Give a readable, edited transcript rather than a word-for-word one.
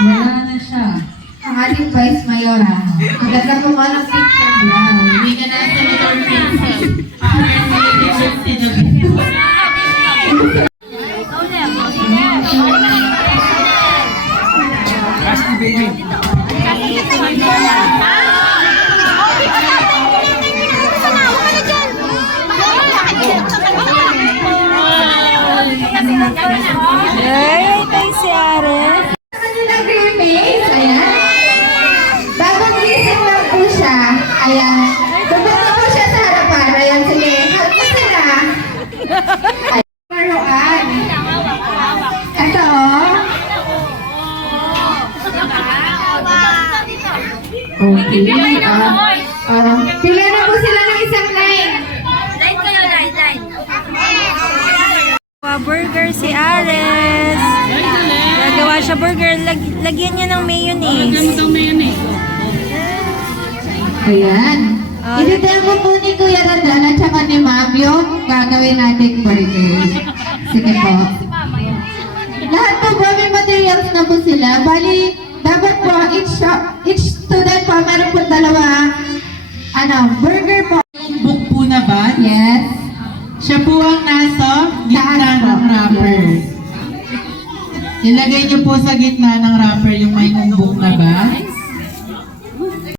Wala na siya. Ang ating Vice Mayor, ang ganda po mo ng picture mo. Hindi ka na Senator Princess. Ay, tayo si Ares. Kanilang green ayan. Bagong gising lang po siya. Ayan. Pupunta po siya sa harapan. Ayan, sige. Help mo sila. Ayan. Maruan. Ito, okay. Pila na po sila ng isang line. Burger si Ares. Gagawa siya burger. Lagyan niya ng mayonnaise. Ayan. I-demo po ni Kuya Randal at saka ni Ma'am yung gagawin nating burger. Sige po. Lahat po ba may materials na po sila? Bali, dapat po each student po meron po dalawa burger po. Yung book po na ba? Yes. Siya po ang nasa gitna ng wrapper. Ilagay niyo po sa gitna ng wrapper yung may umbok na ba?